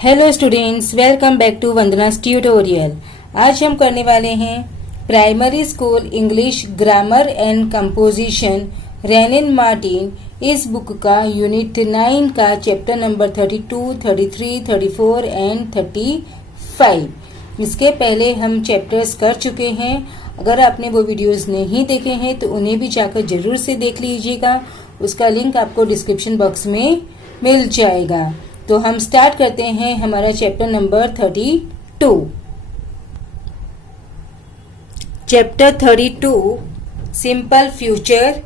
Hello students, welcome back to Vandana's tutorial. आज हम करने वाले हैं primary school English grammar and composition Wren and Martin इस बुक का यूनिट 9 का चैप्टर नंबर 32, 33, 34 एंड 35। इसके पहले हम चैप्टर्स कर चुके हैं। अगर आपने वो वीडियोस नहीं देखे हैं तो उन्हें भी जाकर जरूर से देख लीजिएगा। उसका लिंक आपको डिस्क्रिप्शन बॉक्स में मिल जाएगा। तो हम स्टार्ट करते हैं हमारा chapter number 32। Chapter 32 simple future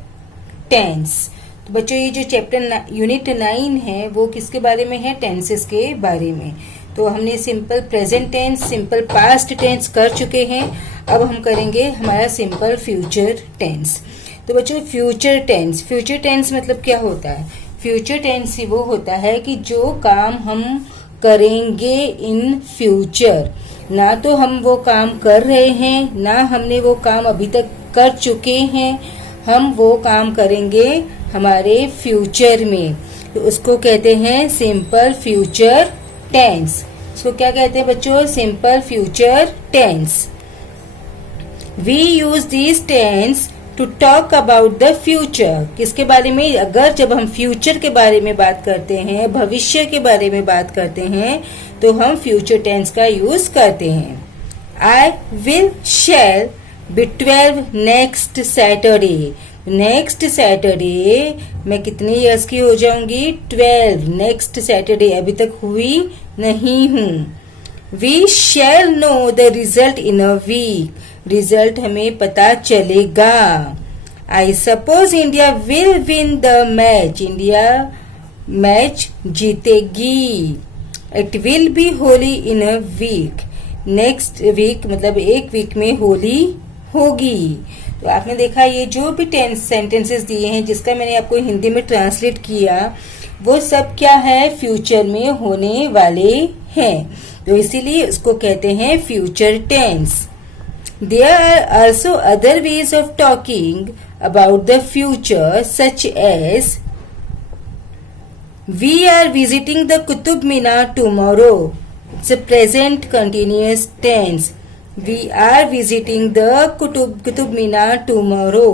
tense. तो बच्चों, ये जो चैप्टर यूनिट 9 है वो किसके बारे में है? टेंसेस के बारे में। तो हमने simple present tense, simple past tense कर चुके हैं। अब हम करेंगे हमारा सिंपल फ्यूचर टेंस। तो बच्चों, फ्यूचर टेंस मतलब क्या होता है? फ्यूचर टेंस ही वो होता है कि जो काम हम करेंगे इन फ्यूचर, ना तो हम वो काम कर रहे हैं ना हमने वो काम अभी तक कर चुके हैं, हम वो काम करेंगे हमारे फ्यूचर में। तो उसको कहते हैं सिंपल फ्यूचर टेंस। इसको क्या कहते हैं बच्चों? Simple future tense. We use this tense to talk about the future. किसके बारे में? अगर जब हम फ्यूचर के बारे में बात करते हैं, भविष्य के बारे में बात करते हैं, तो हम फ्यूचर टेंस का यूज करते हैं। I will shall be 12 next Saturday. Next Saturday मैं कितने इयर्स की हो जाऊंगी? 12। नेक्स्ट सैटरडे अभी तक हुई नहीं हूं। We shall know the result in a week. Result हमें पता चलेगा। I suppose India will win the match. India match जीतेगी। It will be Holi in a week. Next week मतलब एक वीक में होली होगी। तो आपने देखा, ये जो भी सेंटेंसेस दिए हैं जिसका मैंने आपको हिंदी में ट्रांसलेट किया, वो सब क्या है? फ्यूचर में होने वाले हैं। तो इसीलिए उसको कहते हैं future tense. There are also other ways of talking about the future, such as we are visiting the Qutub Minar tomorrow. It's a present continuous tense. We are visiting the Qutub Minar tomorrow.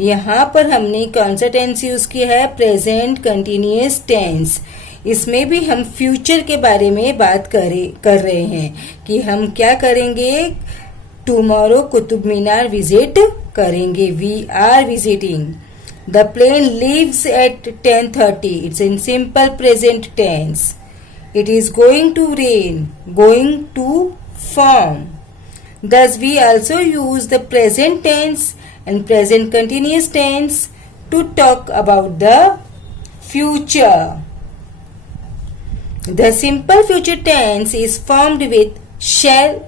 यहाँ पर हमने कौन सा tense use किया है? Present continuous tense. इसमें भी हम फ्यूचर के बारे में बात कर रहे हैं कि हम क्या करेंगे? टुमारो कुतुब मीनार विजिट करेंगे। We are visiting. The plane leaves at 10:30। It's in simple present tense. It is going to rain. Going to form. Thus we also use the present tense and present continuous tense to talk about the future. The simple future tense is formed with shall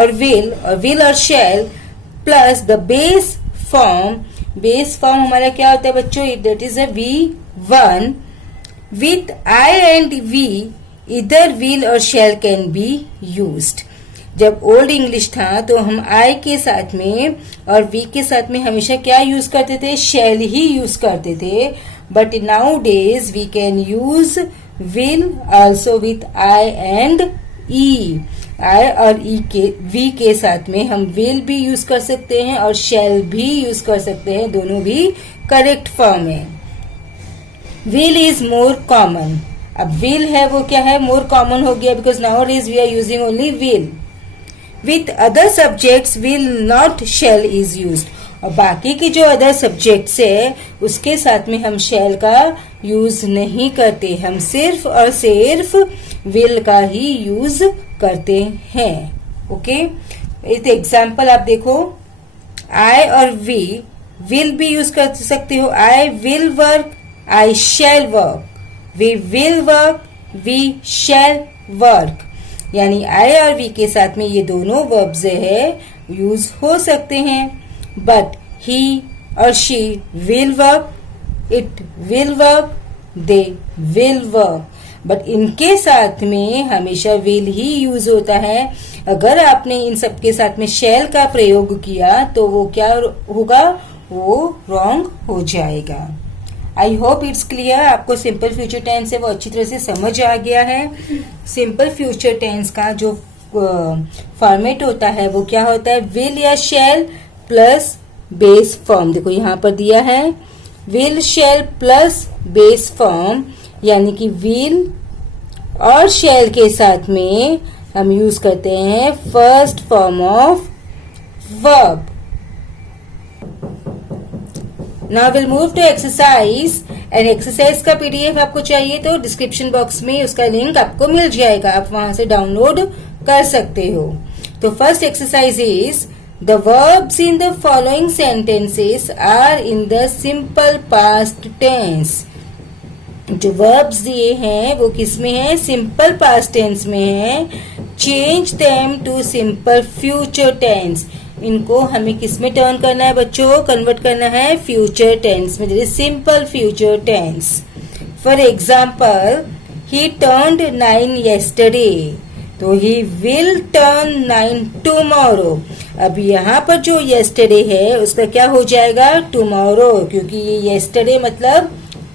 or will or shall plus the base form. Base form हमारा क्या होता है बच्चों? That is a V1 with I and V. Either will or shall can be used. जब old English था तो हम आई के साथ में और वी के साथ में हमेशा क्या यूज करते थे? शैल ही यूज करते थे। But now days we can use will also with I and E. I और ई के वी के साथ में हम विल भी यूज कर सकते हैं और शैल भी यूज कर सकते हैं। दोनों भी करेक्ट फॉर्म है। Will is more common. अब विल है वो क्या है? मोर कॉमन हो गया, because now days we are using only will. With other subjects will not shall is used. और बाकी की जो अदर सब्जेक्ट्स है उसके साथ में हम shall का यूज नहीं करते। हम सिर्फ और सिर्फ will का ही यूज करते हैं। ओके, एक एग्जाम्पल आप देखो। I और we will भी यूज कर सकते हो। I will work, I shall work. We will work, we shall work। यानी आई और वी के साथ में ये दोनों वर्ब्स है यूज हो सकते हैं। बट ही और she will work, it will work, they will work. But इनके साथ में हमेशा विल ही यूज होता है। अगर आपने इन सब के साथ में शैल का प्रयोग किया तो वो क्या होगा? वो रॉन्ग हो जाएगा। आई होप इट्स क्लियर। आपको सिंपल फ्यूचर टेंस है वो अच्छी तरह से समझ आ गया है। सिंपल फ्यूचर टेंस का जो फॉर्मेट होता है वो क्या होता है, विल या शैल प्लस बेस फॉर्म। देखो यहाँ पर दिया है will shell plus base form, यानी कि विल और शैल के साथ में हम यूज करते हैं first form of verb. Now will move to exercise and exercise का पीडीएफ आपको चाहिए तो डिस्क्रिप्शन बॉक्स में उसका लिंक आपको मिल जाएगा, आप वहां से डाउनलोड कर सकते हो। तो first exercise is the verbs in the following sentences are in the simple past tense. जो वर्ब्स दिए हैं वो किस में है, सिंपल पास्ट टेंस में है। Change them to simple future tense. इनको हमें किस में टर्न करना है बच्चों, कन्वर्ट करना है फ्यूचर टेंस में, जैसे simple future tense. For example he turned 9 yesterday, तो ही विल टर्न 9 टुमारो। अब यहाँ पर जो येस्टरडे है उसका क्या हो जाएगा, टुमारो, क्योंकि ये येस्टरडे मतलब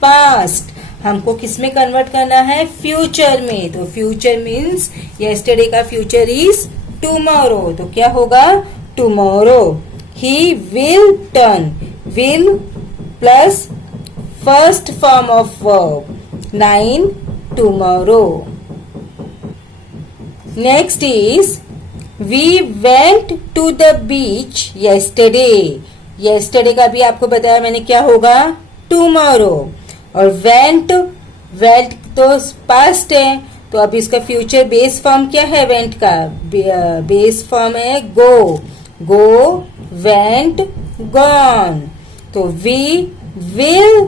पास्ट। हमको किस में कन्वर्ट करना है, फ्यूचर में। तो फ्यूचर मीन्स येस्टरडे का फ्यूचर इज टुमारो, तो क्या होगा, tomorrow. He will turn, will plus first form of verb 9 tomorrow. Next is we went to the beach yesterday. Yesterday का भी आपको बताया मैंने क्या होगा, टुमारो। और वेंट, वेंट तो पास्ट है, तो अब इसका फ्यूचर बेस फॉर्म क्या है, वेंट का बेस फॉर्म है गो। Go, went, gone. तो we will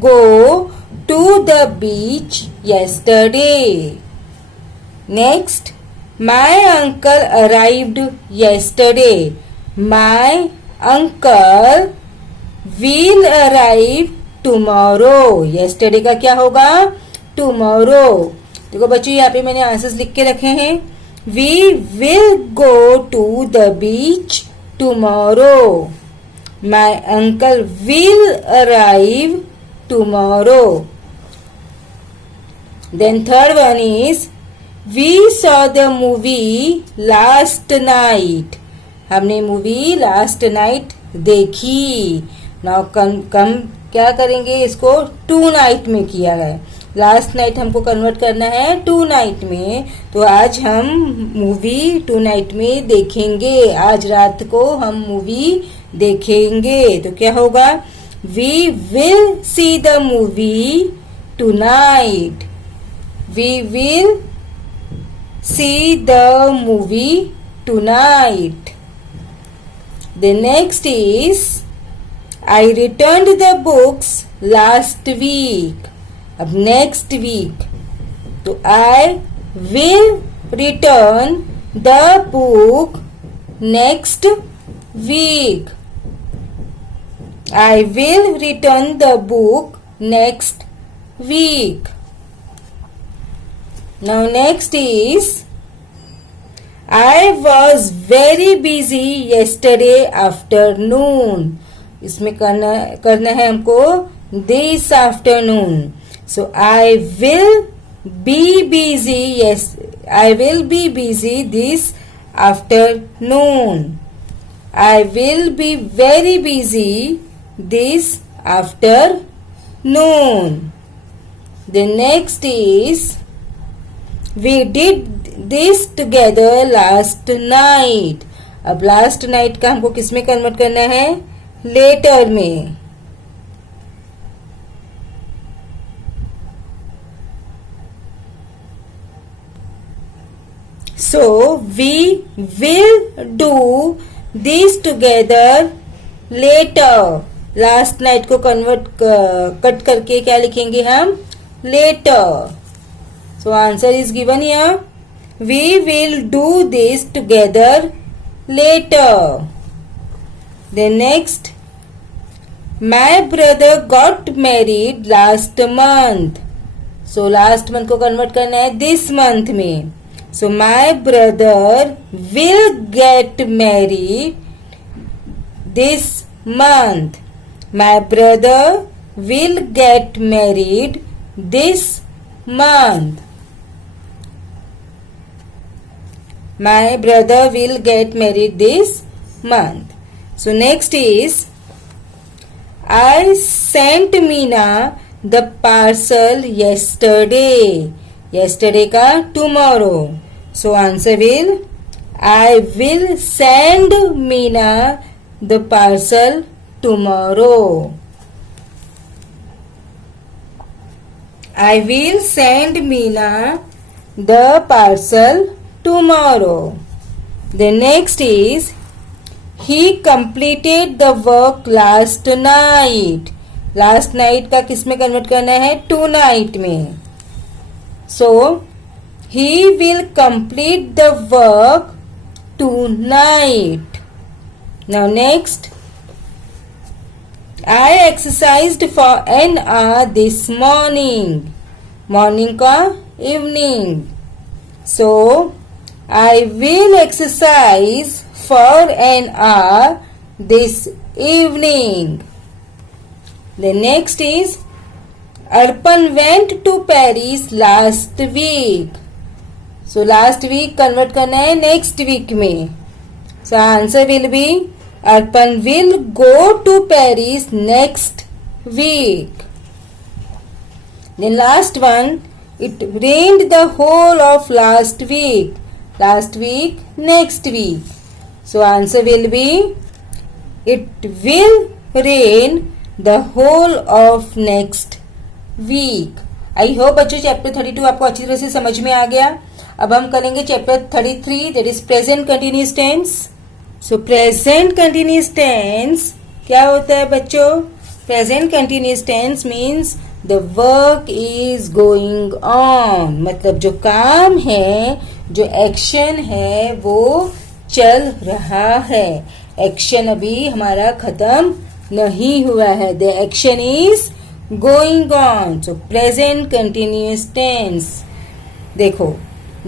go to the beach yesterday. Next, my uncle arrived yesterday. My uncle will arrive tomorrow. Yesterday का क्या होगा, टुमारो। देखो बच्चों यहाँ पे मैंने आंसर्स लिख के रखे हैं। We will go to the beach tomorrow. My uncle will arrive tomorrow. Then third one is we saw the movie last night. हमने मूवी लास्ट नाइट देखी। नाउ कम क्या करेंगे, इसको टू नाइट में किया है। लास्ट नाइट हमको convert करना है टू नाइट में, तो आज हम मूवी टू नाइट में देखेंगे। आज रात को हम मूवी देखेंगे, तो क्या होगा, we will see the movie tonight. We will see the movie tonight. The next is I returned the books last week. अब next week, तो I will return the book next week. I will return the book next week. Now next is I was very busy yesterday afternoon. इसमें करना है हमको this afternoon. So I will be busy, yes I will be busy this afternoon. I will be very busy this afternoon. The next is we did this together last night. अब last night का हमको किसमें convert करना है, later में। So we will do this together later. Last night को cut करके क्या लिखेंगे हम, later. So answer is given here, we will do this together later. Then next, my brother got married last month. So last month को convert करना है this month में. So my brother will get married this month. My brother will get married this month. My brother will get married this month. So next is I sent Meena the parcel yesterday. Yesterday का tomorrow. So answer will I will send Meena the parcel tomorrow. I will send Meena the parcel tomorrow. The next is he completed the work last night. Last night का किस में convert करना है? tonight में. So he will complete the work tonight. Now next, I exercised for an hour this morning. Morning का evening. So I will exercise for an hour this evening. The next is Arpan went to Paris last week. So last week convert करना है next week में. So answer will be Arpan will go to Paris next week. Then last one, it rained the whole of last week. Last week, next week. So answer will be it will rain the whole of next week. I hope बच्चों chapter 32 आपको अच्छी तरह से समझ में आ गया. अब हम करेंगे chapter 33 that is present continuous tense. So present continuous tense क्या होता है बच्चों? Present continuous tense means the work is going on. मतलब जो काम है, जो एक्शन है वो चल रहा है. एक्शन अभी हमारा खत्म नहीं हुआ है. The action is going on. So present continuous tense. देखो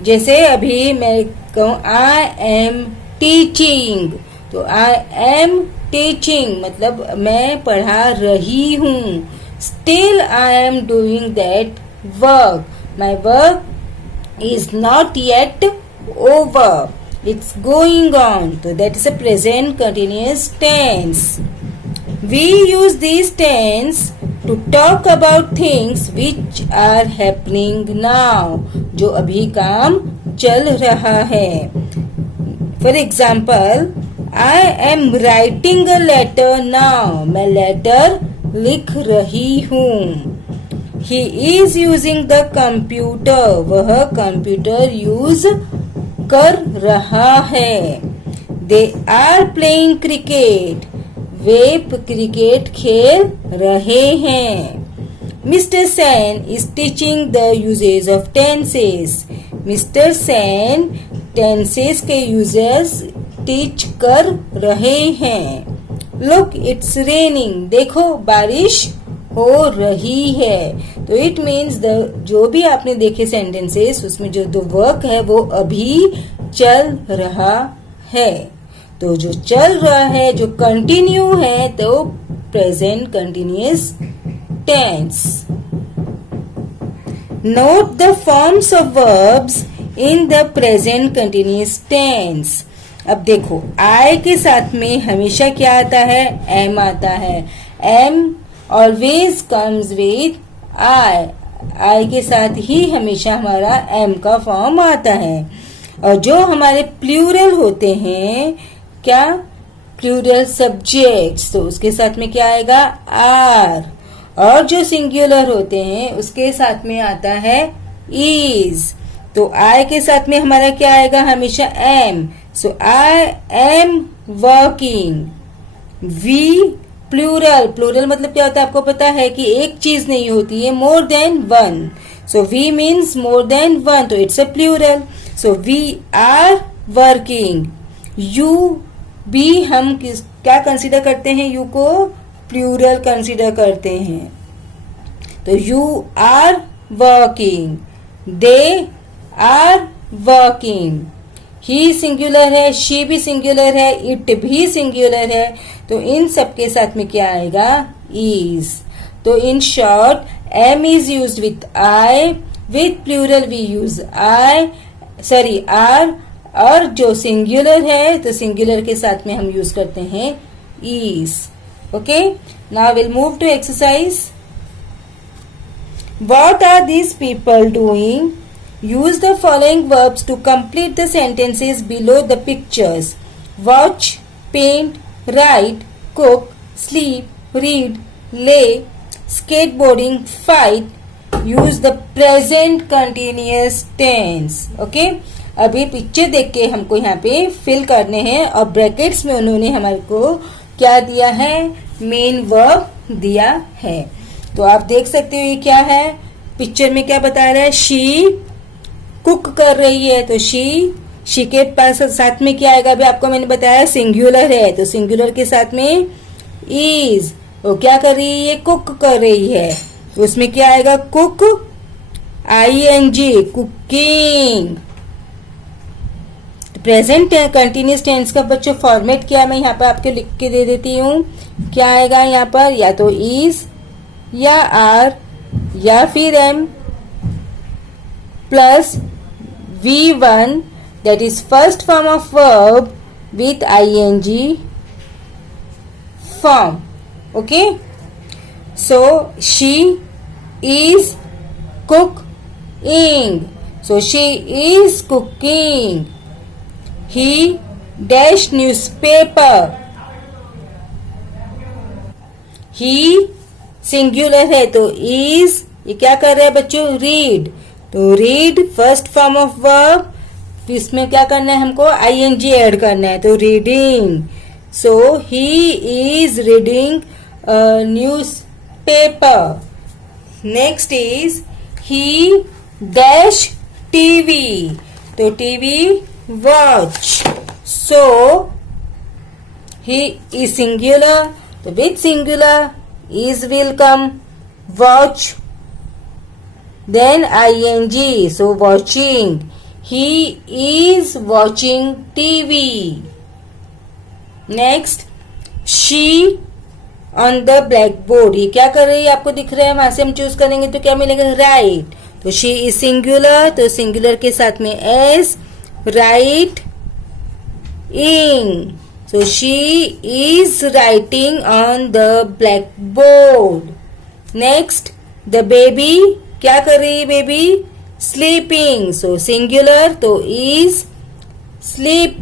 जैसे अभी मैं कहूँ आई एम टीचिंग, तो आई एम टीचिंग मतलब मैं पढ़ा रही हूँ. Still I am doing that work. My work is not yet over. It's going on. So that is a present continuous tense. We use these tense to talk about things which are happening now. जो अभी काम चल रहा है. For example, I am writing a letter now. मैं letter लिख रही हूँ. He is using the computer. वह computer use कर रहा है. They are playing cricket. वे क्रिकेट खेल रहे हैं. Mister Sen is teaching the usages of tenses. Mister Sen tenses के यूजेस टीच कर रहे हैं. Look it's raining. देखो बारिश हो रही है. तो इट मीन्स द जो भी आपने देखे सेंटेंसेस उसमें जो द वर्क है वो अभी चल रहा है. तो जो चल रहा है, जो कंटिन्यू है, तो present continuous tense. Note the forms of verbs in the present continuous tense. अब देखो आई के साथ में हमेशा क्या आता है? एम आता है. Am always comes with I. I के साथ ही हमेशा हमारा एम का फॉर्म आता है. और जो हमारे प्लूरल होते हैं, क्या प्लूरल सब्जेक्ट्स, तो उसके साथ में क्या आएगा? आर. और जो सिंगुलर होते हैं उसके साथ में आता है इज. तो आई के साथ में हमारा क्या आएगा? हमेशा am. So I am working. We plural. Plural मतलब क्या होता है? आपको पता है कि एक चीज नहीं होती है, more than one. So we means more than one, तो it's a plural. So we are working. You भी हम क्या कंसीडर करते हैं? यू को प्लूरल कंसीडर करते हैं. तो you are working. They are working. He singular है, शी भी सिंगुलर है, इट भी सिंगुलर है. तो इन सब के साथ में क्या आएगा? इज. तो in short am is used with I, with plural we use are, और जो सिंगुलर है तो सिंगुलर के साथ में हम यूज करते हैं is. Okay, now we'll move to exercise. What are these people doing? Use the following verbs to complete the sentences below the pictures. Watch, paint, write, cook, sleep, read, lay, skateboarding, fight. Use the present continuous tense. Okay, अभी picture देख के हमको यहाँ पे fill करने हैं और brackets में उन्होंने हमारे को क्या दिया है, मेन वर्ब दिया है. तो आप देख सकते हो ये क्या है, पिक्चर में क्या बता रहा है, शी कुक कर रही है. तो शी के पास साथ में क्या आएगा, अभी आपको मैंने बताया सिंगुलर है तो सिंगुलर के साथ में इज. वो क्या कर रही है, ये कुक कर रही है तो उसमें क्या आएगा, cook, ing, cooking. Present continuous tense का बच्चों फॉर्मेट क्या मैं यहाँ पर आपको लिख के दे देती हूँ. क्या आएगा यहाँ पर, या तो इज या आर या फिर am plus V1, that is first form of verb with ing form. Okay, so she is cooking. So she is cooking. He dash newspaper. He singular है तो is, ये क्या कर रहा है बच्चों, रीड. तो read first form of verb, इसमें क्या करना है हमको, ing ऐड करना है तो reading. So he is reading newspaper. Next is he dash TV. तो TV watch. So he is singular तो with singular is will come, watch, then ing, so watching. He is watching TV. Next, she on the blackboard. ये क्या कर रही है आपको दिख रहा है, वहां से हम चूज करेंगे तो क्या मिलेगा, राइट. तो she is सिंगुलर तो सिंगुलर के साथ में s, right ing. So she is writing on the blackboard. Next, the baby क्या कर रही है बेबी, sleeping. So singular तो is sleeping.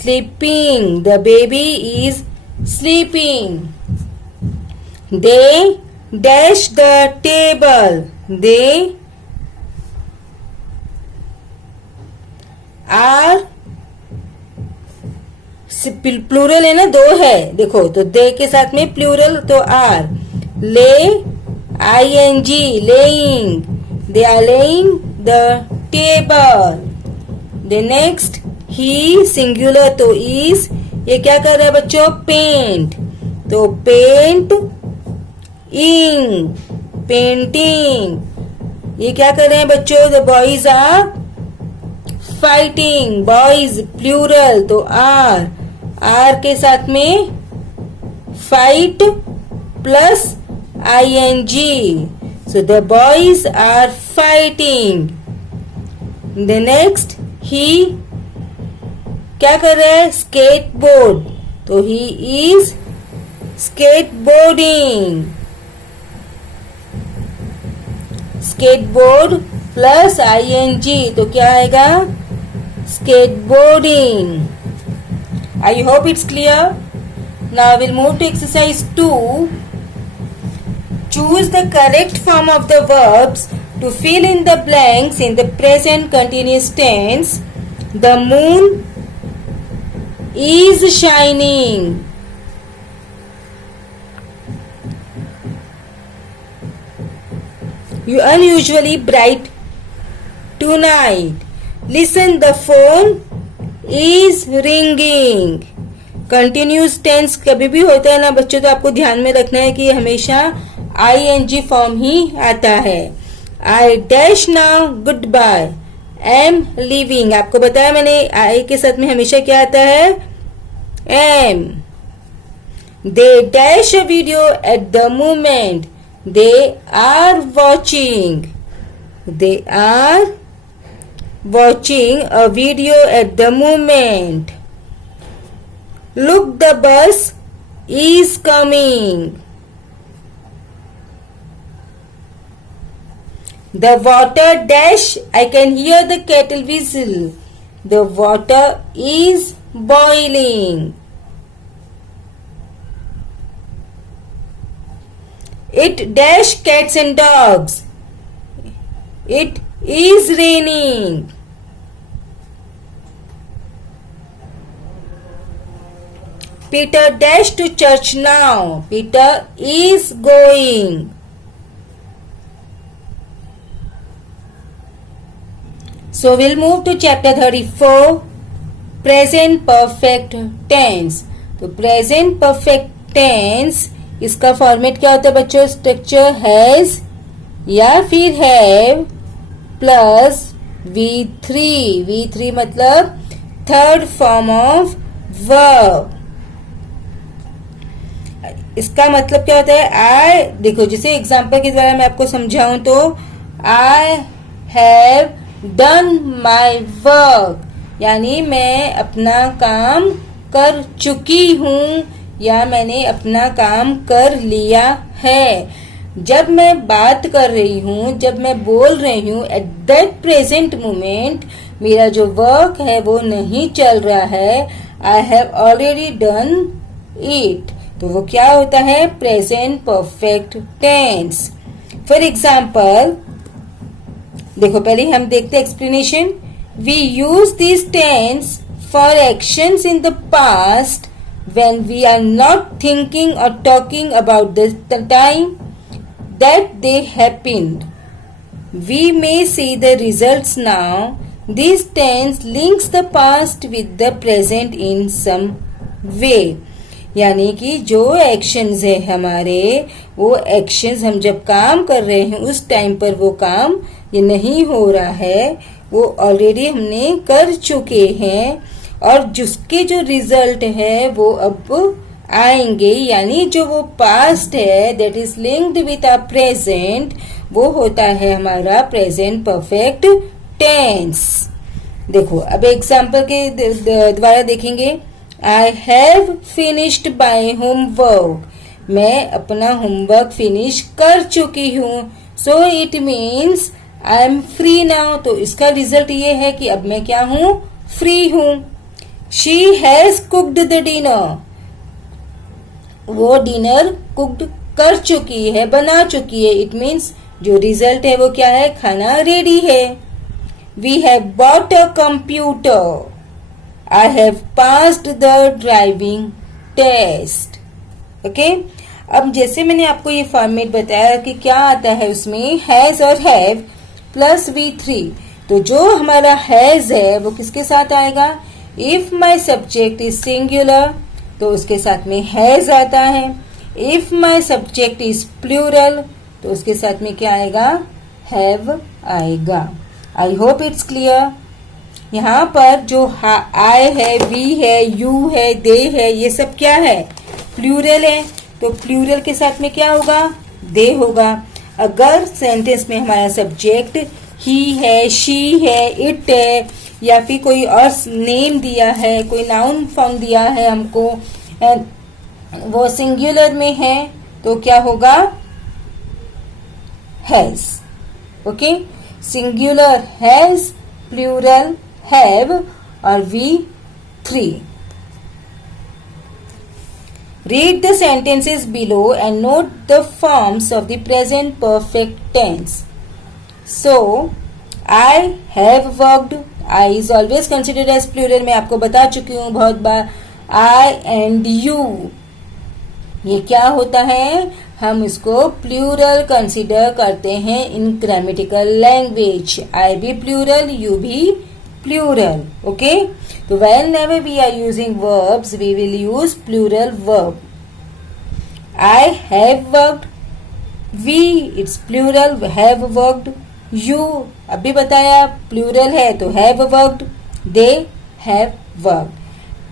Sleeping. The baby is sleeping. They dash the table. They are plural है ना, दो है देखो, तो दे के साथ में प्लूरल तो are. Lay ing, laying. They are laying the table. The next he singular तो इज, ये क्या कर रहा है बच्चों, पेंट. तो पेंट इंग, पेंटिंग. ये क्या कर रहे हैं बच्चों, the boys are fighting. Boys plural तो आर के साथ में fight plus ing. So the boys are fighting. The next he क्या कर रहा है, स्केटबोर्ड. तो he is skateboarding. Skateboard plus ing तो क्या आएगा, skateboarding. I hope it's clear. Now we'll move to exercise 2. Choose the correct form of the verbs to fill in the blanks in the present continuous tense. The moon is shining. You unusually bright tonight. Listen, the phone is ringing. Continuous tense कभी भी होता है ना बच्चों, तो आपको ध्यान में रखना है कि हमेशा ing फॉर्म ही आता है. I dash now good bye, am living. आपको बताया मैंने आई के साथ में हमेशा क्या आता है, M. They dash a video at the moment. They are watching. They are watching a video at the moment. Look, the bus is coming. The water dash, I can hear the kettle whistle. The water is boiling. It dash cats and dogs. It is raining. Peter dash to church now. Peter is going. So we'll move to chapter 34, present perfect tense. तो present perfect tense इसका format क्या होता है बच्चों? Structure has या फिर have plus V3. V3 मतलब third form of verb. इसका मतलब क्या होता है? आई, देखो जैसे एग्जांपल के द्वारा मैं आपको समझाऊं तो I have done my work, यानी मैं अपना काम कर चुकी हूँ या मैंने अपना काम कर लिया है. जब मैं बात कर रही हूँ, जब मैं बोल रही हूँ, एट दैट प्रेजेंट मोमेंट मेरा जो वर्क है वो नहीं चल रहा है. I have already done it. तो वो क्या होता है? Present perfect tense. For example देखो, पहले हम देखते explanation. We use this tense for actions in the past when we are not thinking or talking about the time that they happened. We may see the results now. This tense links the past with the present in some way. यानी कि जो actions है हमारे, वो actions हम जब काम कर रहे हैं उस टाइम पर वो काम ये नहीं हो रहा है, वो ऑलरेडी हमने कर चुके हैं और जिसके जो रिजल्ट है वो अब आएंगे. यानी जो वो पास्ट है that is linked with our present, वो होता है हमारा प्रेजेंट परफेक्ट टेंस. देखो अब एग्जांपल के द्वारा देखेंगे. I have finished my homework. मैं अपना होमवर्क फिनिश कर चुकी हूँ. So it means I am free now. तो इसका रिजल्ट ये है कि अब मैं क्या हूँ? फ्री हूँ. She has cooked the dinner. वो डिनर कुक्ड कर चुकी है, बना चुकी है. इट मीन्स जो रिजल्ट है वो क्या है? खाना रेडी है. We have bought a computer. I have passed the driving test. Okay अब जैसे मैंने आपको ये फॉर्मेट बताया कि क्या आता है उसमें, हैज और हैव प्लस V3. तो जो हमारा हैज है वो किसके साथ आएगा? If my subject is singular तो उसके साथ में हैज आता है. If my subject is plural तो उसके साथ में क्या आएगा? हैव आएगा. I hope it's clear. यहाँ पर जो आई है, वी है, यू है, दे है, ये सब क्या है? प्लूरल है. तो प्लूरल के साथ में क्या होगा? दे होगा. अगर सेंटेंस में हमारा सब्जेक्ट ही है, शी है, इट है या फिर कोई और नेम दिया है, कोई नाउन फॉर्म दिया है हमको, वो सिंगुलर में है तो क्या होगा? Has. Okay, singular has, plural have और V3. Read the sentences below and note the forms of the present perfect tense. So, I have worked. I is always considered as plural. मैं आपको बता चुकी हूँ बहुत बार. I and you, ये क्या होता है? हम इसको प्लूरल कंसिडर करते हैं इन ग्रामेटिकल लैंग्वेज. I भी प्लूरल, you भी प्लूरल. ओके, तो whenever we are using verbs, we will use plural verb. I have worked. We, it's plural, have worked. You अभी बताया प्लूरल है तो have worked. They have worked.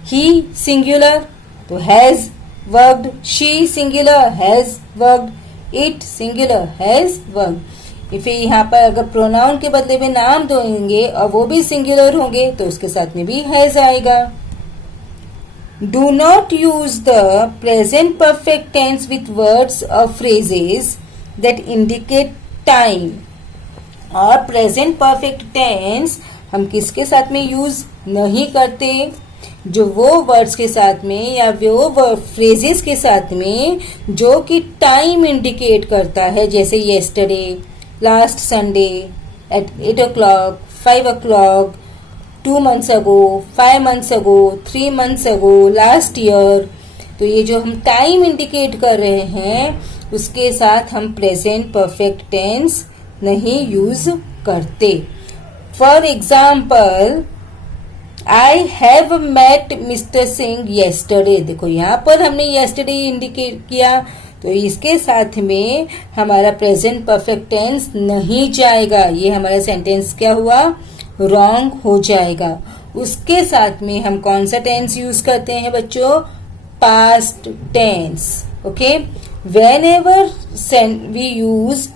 He singular तो has worked, she singular has worked, it singular has worked. फिर यहाँ पर अगर pronoun के बदले में नाम दोगे और वो भी सिंगुलर होंगे तो उसके साथ में भी हैज आएगा। Do not use the present perfect tense with words और फ्रेजेस दैट इंडिकेट टाइम। और प्रेजेंट परफेक्ट टेंस हम किसके साथ में यूज नहीं करते, जो वो वर्ड्स के साथ में या वो फ्रेजेस के साथ में जो कि टाइम इंडिकेट करता है, जैसे yesterday, last Sunday, at 8 o'clock, 5 o'clock, 2 months ago, 5 months ago, 3 months ago, last year. तो ये जो हम टाइम इंडिकेट कर रहे हैं उसके साथ हम प्रेजेंट परफेक्ट टेंस नहीं यूज करते। For example, I have met Mister Singh yesterday. देखो यहाँ पर हमने येस्टरडे इंडिकेट किया तो इसके साथ में हमारा प्रेजेंट परफेक्ट टेंस नहीं जाएगा, ये हमारा सेंटेंस क्या हुआ, रॉन्ग हो जाएगा। उसके साथ में हम कौन सा टेंस यूज करते हैं बच्चों, past tense. Okay, whenever we use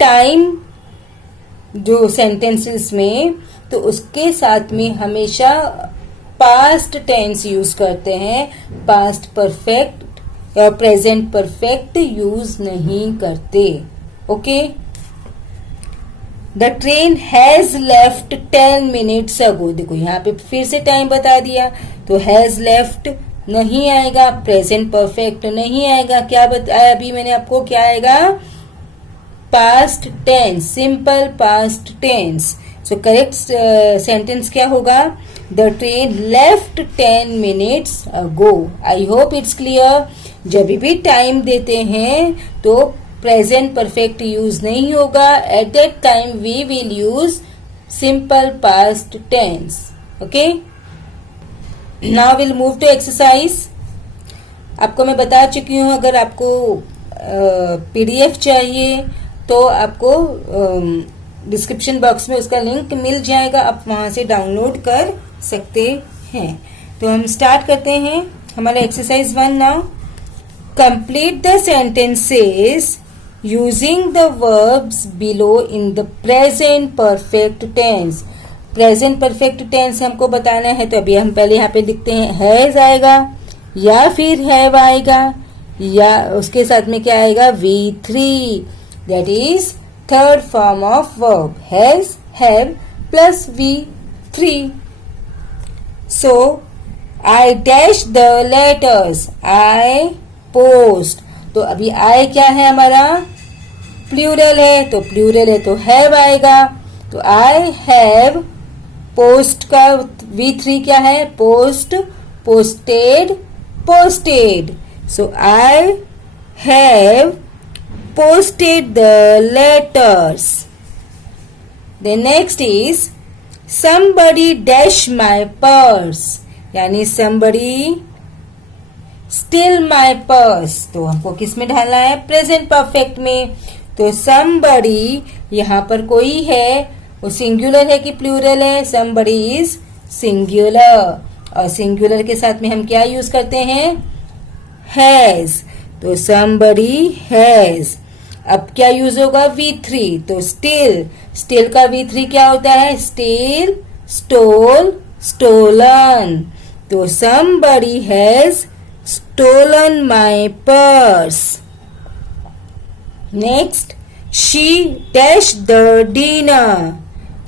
time जो सेंटेंसेस में, तो उसके साथ में हमेशा पास्ट टेंस यूज करते हैं, पास्ट परफेक्ट या प्रेजेंट परफेक्ट यूज नहीं करते। Okay, the train has left 10 minutes ago। देखो यहाँ पे फिर से टाइम बता दिया तो हैज लेफ्ट नहीं आएगा, प्रेजेंट परफेक्ट नहीं आएगा। क्या बताया अभी मैंने आपको, क्या आएगा, past tense, simple past tense. So correct sentence क्या होगा, the train left 10 minutes ago। I hope it's clear. जब भी टाइम देते हैं तो प्रेजेंट परफेक्ट यूज नहीं होगा, at that time we will use simple past tense. Okay, now will move to exercise. आपको मैं बता चुकी हूँ, अगर आपको पीडीएफ चाहिए तो आपको डिस्क्रिप्शन बॉक्स में उसका लिंक मिल जाएगा, आप वहां से डाउनलोड कर सकते हैं। तो हम स्टार्ट करते हैं हमारा exercise 1 now. Complete the sentences using the verbs below in the present perfect tense. Present perfect tense हमको बताना है तो अभी हम पहले यहाँ पे लिखते हैं हैज आएगा या फिर हैव आएगा, या उसके साथ में क्या आएगा, V3, that is third form of verb, has, have plus V3। So I dash the letters, I post. तो अभी आई क्या है हमारा, प्लूरल है, तो प्लूरल है तो हैव आएगा। तो आई हैव, पोस्ट का V3 क्या है, post, posted, posted. So I have posted the letters. The next is somebody dash my purse, यानी somebody steal my purse। तो हमको किस में ढालना है, प्रेजेंट परफेक्ट में। तो somebody यहाँ पर कोई है, वो सिंगुलर है कि प्लूरल है, somebody is singular, और सिंगुलर के साथ में हम क्या यूज करते हैं, has। तो somebody has। अब क्या यूज होगा, V3, तो स्टिल, स्टिल का V3 क्या होता है, स्टिल, स्टोल, स्टोलन। तो somebody has stolen my purse। Next, she dashed the dinner,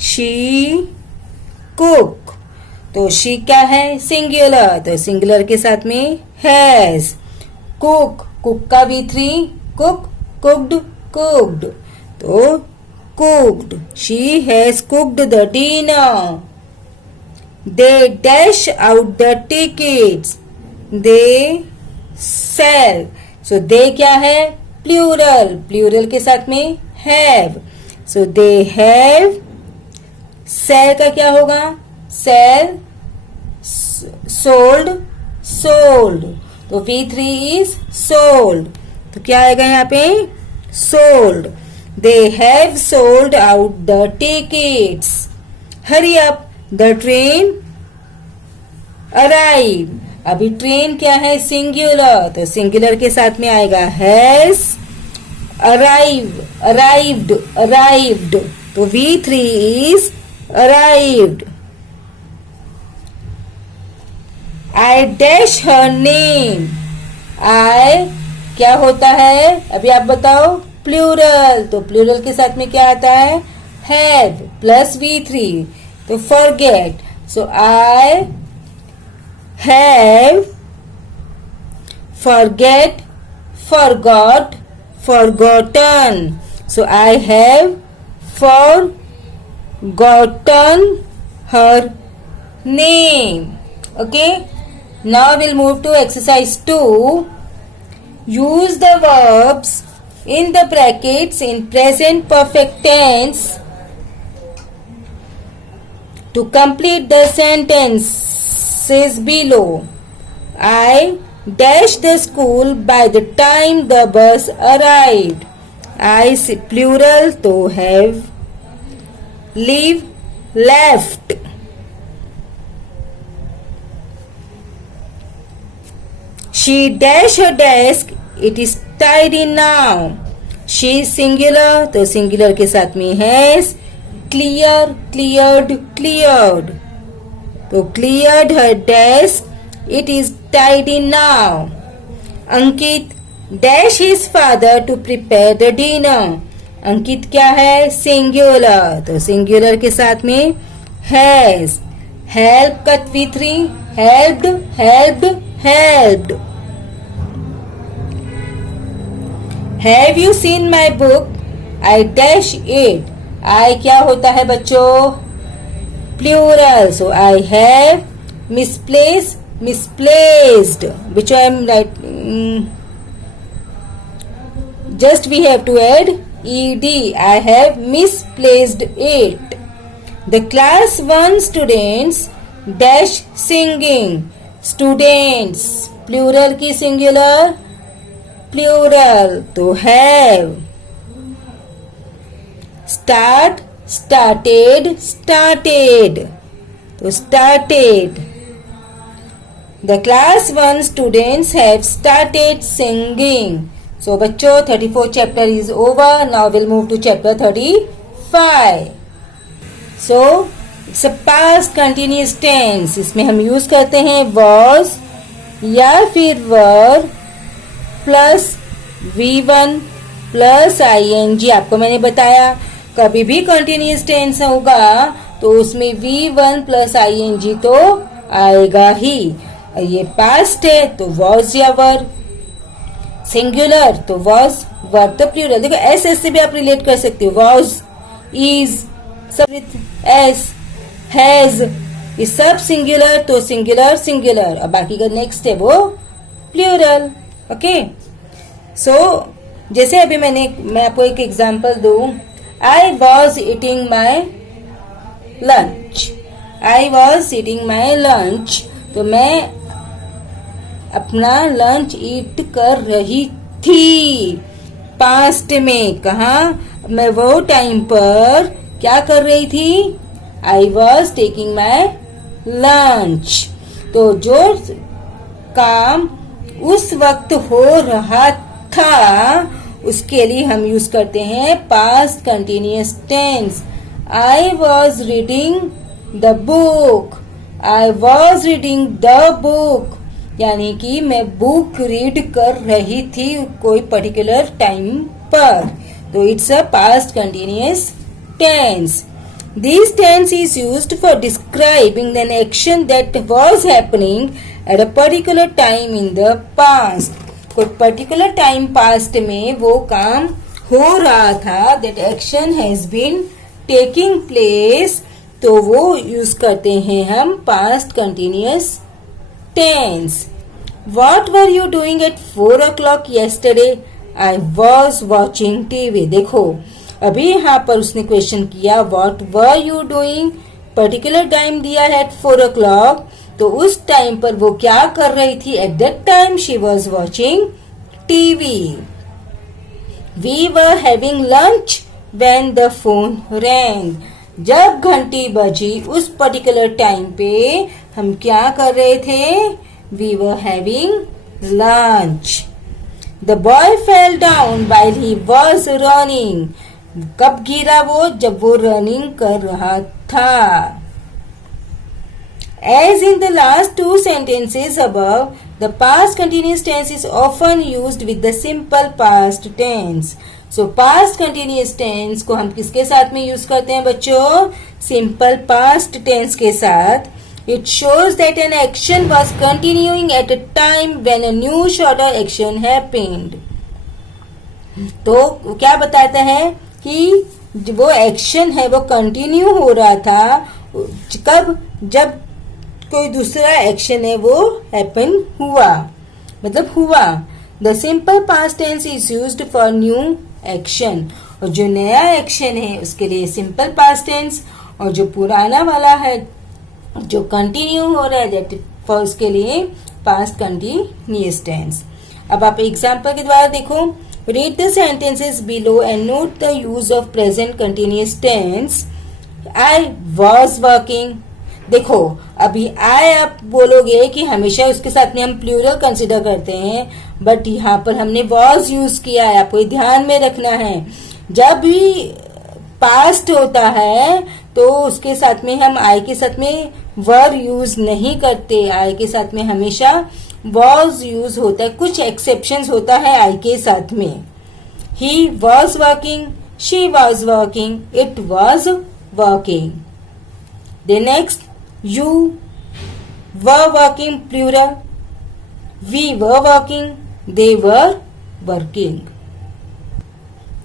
she cook। तो she क्या है, सिंगुलर, तो सिंगुलर के साथ में has। कुक, कुक का V3, कुक, कुक्ड, कुक्ड। तो cooked, she has cooked the dinner. They dash out the tickets, they sell. So they क्या है, प्लूरल, प्लूरल के साथ में have. So they have, sell का क्या होगा, सेल, सोल्ड, सोल्ड। तो V3 इज सोल्ड, तो क्या आएगा यहाँ पे, sold. They have sold out the tickets. Hurry up, the train arrive. अभी ट्रेन क्या है, सिंगुलर, तो सिंगुलर के साथ में आएगा हैज, अराइव्ड, तो V3 is arrived. I dash her name, I क्या होता है, अभी आप बताओ, प्लूरल, तो प्लूरल के साथ में क्या आता है, हैव प्लस V3, तो forget, so I have forget, forgot, forgotten, so I have forgotten her name. Okay, now we'll move to exercise 2. Use the verbs in the brackets in present perfect tense to complete the sentences below. I dash the school by the time the bus arrived. I plural, तो have, leave, left. She dash her desk, it is tidy now. She singular, तो singular के साथ में has, clear, cleared, cleared, तो cleared her desk, it is tidy now. Ankit dash his father to prepare the dinner. अंकित क्या है, singular, तो singular के साथ में has. Help cut V3, helped, helped, helped. Have you seen my book? I dash it. I क्या होता है बच्चों, plural, so I have misplaced, misplaced, which I am writing, just we have to add ed, I have misplaced it. The class 1 students dash singing, students, plural की singular, plural, तो have. Start, started, started, तो started. The class 1 students have started singing. So बच्चों 34 chapter is over. Now we'll move to chapter 35. So it's a past continuous tense. इसमें हम use करते हैं was या फिर were plus V1 plus ING. आपको मैंने बताया कभी भी कंटिन्यूस टेंस होगा तो उसमें V1 प्लस ING तो आएगा ही. ये पास्ट है तो was या were, सिंगुलर तो was, वर तो प्लूरल. देखो एस से भी आप रिलेट कर सकते हो, was, is, सब एस, हैज, ये सब सिंगुलर तो सिंगुलर सिंगुलर, और बाकी का नेक्स्ट है वो प्लूरल. ओके, सो जैसे अभी मैं आपको एक एग्जांपल दूं, I was eating my lunch, I was eating my lunch, तो मैं अपना लंच ईट कर रही थी. पास्ट में कहा, मैं वो टाइम पर क्या कर रही थी, I was taking my lunch. तो जो काम उस वक्त हो रहा था उसके लिए हम यूज करते हैं past continuous tense. I was reading the book, I was reading the book, यानी कि मैं बुक रीड कर रही थी कोई पर्टिकुलर टाइम पर, तो it's a past continuous tense. This tense is used for describing an action that was happening at a particular time in the past. कोई particular time past में वो काम हो रहा था, that action has been taking place, तो वो use करते हैं हम past continuous tense. What were you doing at 4 o'clock yesterday? I was watching TV. देखो अभी यहाँ पर उसने क्वेश्चन किया what were you doing, particular time दिया है 4 o'clock, तो उस टाइम पर वो क्या कर रही थी, at that time she was watching TV. We were having lunch when the phone rang, जब घंटी बजी उस पर्टिकुलर टाइम पे हम क्या कर रहे थे, We were having lunch. The boy fell down while he was running. कब गिरा वो? जब वो रनिंग कर रहा था. As in the last two sentences above, the past continuous tense is often used with the simple past tense. So past continuous tense को हम किसके साथ में यूज करते हैं बच्चों? Simple past tense के साथ. It shows that an action was continuing at a time when a new shorter action happened. तो क्या बताता है कि वो एक्शन है वो कंटिन्यू हो रहा था कब? जब कोई दूसरा एक्शन है वो हैपन हुआ, मतलब हुआ. The simple past tense is used for new action. और जो नया एक्शन है उसके लिए सिंपल पास्ट टेंस, और जो पुराना वाला है जो कंटिन्यू हो रहा है फॉर उसके लिए पास्ट कंटिन्यूअस टेंस. अब आप एग्जाम्पल के द्वारा देखो. Read the sentences below and note the use of present continuous tense. I was working. देखो अभी आई आप बोलोगे कि हमेशा उसके साथ में हम प्लूरल कंसिडर करते हैं, बट यहाँ पर हमने वॉज यूज किया है. आपको ध्यान में रखना है जब भी पास्ट होता है तो उसके साथ में हम आई के साथ में वर यूज नहीं करते. आई के साथ में हमेशा वॉज यूज होता है. कुछ एक्सेप्शंस होता है आई के साथ में. He was working, she was working, it was working. Then next, you were working plural, we were working, they were working.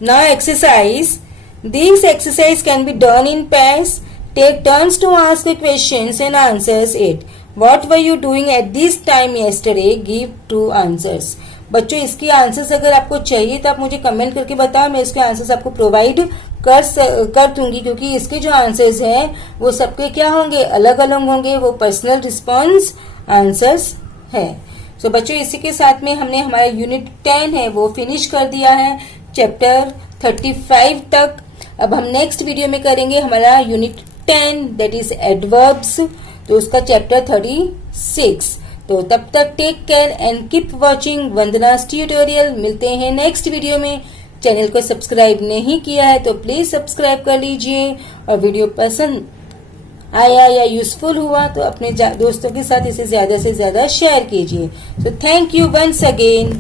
Now exercise. This exercise can be done in pairs. Take turns to ask the questions and answers it. What were you doing at this time yesterday? Give true answers. बच्चों इसकी answers अगर आपको चाहिए तो आप मुझे comment करके बताओ. मैं इसके आंसर्स आपको प्रोवाइड कर दूंगी, क्योंकि इसके जो आंसर्स हैं वो सबके क्या होंगे? अलग अलग होंगे. वो पर्सनल रिस्पॉन्स आंसर्स है. सो बच्चों इसी के साथ में हमने हमारा यूनिट 10 है वो फिनिश कर दिया है चैप्टर 35 तक. अब हम नेक्स्ट वीडियो में करेंगे हमारा यूनिट 10 दैट इज एडवर्ब्स. तो उसका चैप्टर 36. तो तब तक take care and keep watching Vandana's tutorial. मिलते हैं नेक्स्ट वीडियो में. चैनल को सब्सक्राइब नहीं किया है तो प्लीज सब्सक्राइब कर लीजिए, और वीडियो पसंद आया या यूजफुल हुआ तो अपने दोस्तों के साथ इसे ज्यादा से ज्यादा शेयर कीजिए. So thank you once again.